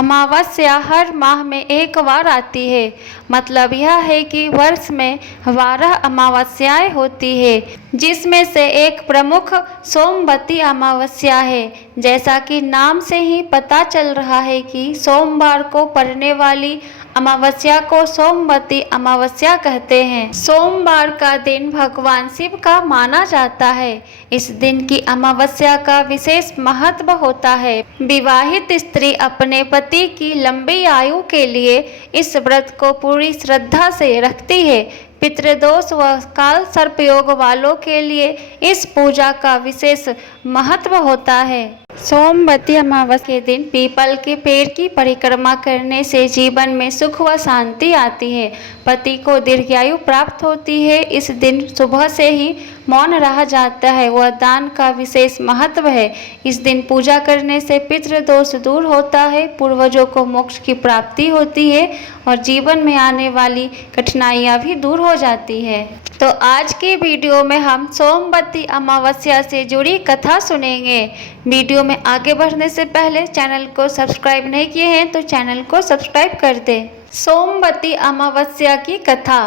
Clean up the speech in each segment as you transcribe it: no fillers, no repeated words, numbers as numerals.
अमावस्या हर माह में एक बार आती है। मतलब यह है कि वर्ष में 12 अमावस्याएं होती है, जिसमें से एक प्रमुख सोमवती अमावस्या है। जैसा कि नाम से ही पता चल रहा है कि सोमवार को पड़ने वाली अमावस्या को सोमवती अमावस्या कहते हैं। सोमवार का दिन भगवान शिव का माना जाता है। इस दिन की अमावस्या का विशेष महत्व होता है। विवाहित स्त्री अपने पति की लंबी आयु के लिए इस व्रत को पूरी श्रद्धा से रखती है। पितृदोष व काल सर्पयोग वालों के लिए इस पूजा का विशेष महत्व होता है। सोमवती अमावस्या के दिन पीपल के पेड़ की परिक्रमा करने से जीवन में सुख व शांति आती है। पति को दीर्घायु प्राप्त होती है। इस दिन सुबह से ही मौन रहा जाता है। वह दान का विशेष महत्व है। इस दिन पूजा करने से पितृदोष दूर होता है, पूर्वजों को मोक्ष की प्राप्ति होती है और जीवन में आने वाली कठिनाइयाँ भी दूर हो जाती है। तो आज की वीडियो में हम सोमवती अमावस्या से जुड़ी कथा सुनेंगे। वीडियो में आगे बढ़ने से पहले चैनल को सब्सक्राइब नहीं किए हैं तो चैनल को सब्सक्राइब कर दें। सोमवती अमावस्या की कथा।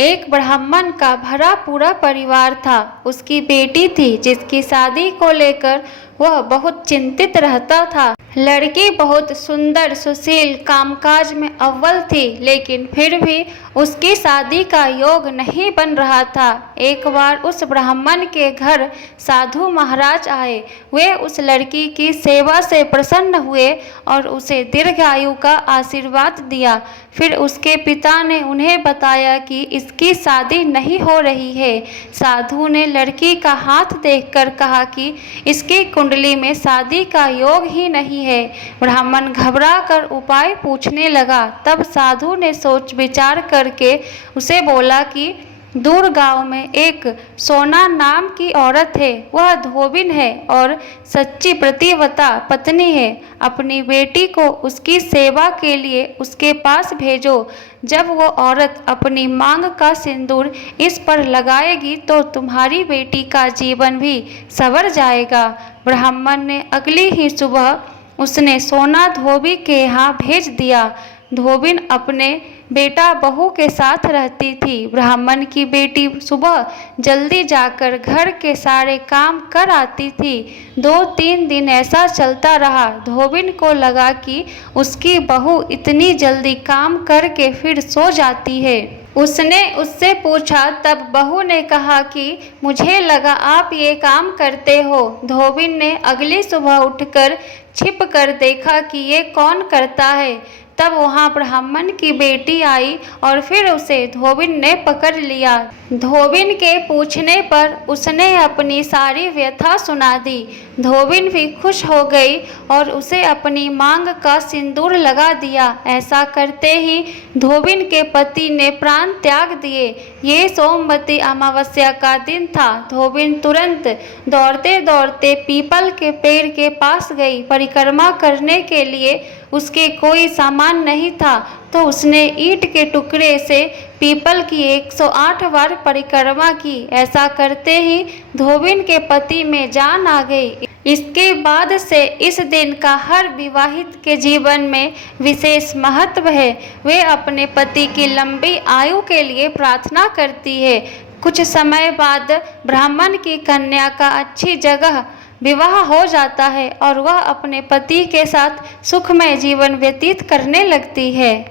एक ब्राह्मण का भरा पूरा परिवार था। उसकी बेटी थी जिसकी शादी को लेकर वह बहुत चिंतित रहता था। लड़की बहुत सुंदर, सुशील, कामकाज में अव्वल थी, लेकिन फिर भी उसकी शादी का योग नहीं बन रहा था। एक बार उस ब्राह्मण के घर साधु महाराज आए। वे उस लड़की की सेवा से प्रसन्न हुए और उसे दीर्घायु का आशीर्वाद दिया। फिर उसके पिता ने उन्हें बताया कि इसकी शादी नहीं हो रही है। साधु ने लड़की का हाथ देखकर कहा कि इसकी कुंडली में शादी का योग ही नहीं है। ब्राह्मण घबरा कर उपाय पूछने लगा। तब साधु ने सोच विचार करके उसे बोला कि दूर गांव में एक सोना नाम की औरत है। वह धोबिन है और सच्ची प्रतिव्रता पत्नी है। अपनी बेटी को उसकी सेवा के लिए उसके पास भेजो। जब वो औरत अपनी मांग का सिंदूर इस पर लगाएगी तो तुम्हारी बेटी का जीवन भी संवर जाएगा। ब्राह्मण ने अगली ही सुबह उसने सोना धोबी के यहाँ भेज दिया। धोबिन अपने बेटा बहू के साथ रहती थी। ब्राह्मण की बेटी सुबह जल्दी जाकर घर के सारे काम कर आती थी। 2-3 दिन ऐसा चलता रहा। धोबिन को लगा कि उसकी बहू इतनी जल्दी काम करके फिर सो जाती है। उसने उससे पूछा, तब बहू ने कहा कि मुझे लगा आप ये काम करते हो। धोबिन ने अगली सुबह उठकर छिप कर देखा कि ये कौन करता है। तब वहाँ ब्राह्मण की बेटी आई और फिर उसे धोबिन ने पकड़ लिया। धोबिन के पूछने पर उसने अपनी सारी व्यथा सुना दी। धोबिन भी खुश हो गई और उसे अपनी मांग का सिंदूर लगा दिया। ऐसा करते ही धोबिन के पति ने प्राण त्याग दिए। ये सोमवती अमावस्या का दिन था। धोबिन तुरंत दौड़ते दौड़ते पीपल के पेड़ के पास गई। परिक्रमा करने के लिए उसके कोई सामान नहीं था, तो उसने ईंट के टुकड़े से पीपल की 108 बार परिक्रमा की। ऐसा करते ही धोबिन के पति में जान आ गई। इसके बाद से इस दिन का हर विवाहित के जीवन में विशेष महत्व है। वे अपने पति की लंबी आयु के लिए प्रार्थना करती है। कुछ समय बाद ब्राह्मण की कन्या का अच्छी जगह विवाह हो जाता है और वह अपने पति के साथ सुखमय जीवन व्यतीत करने लगती है।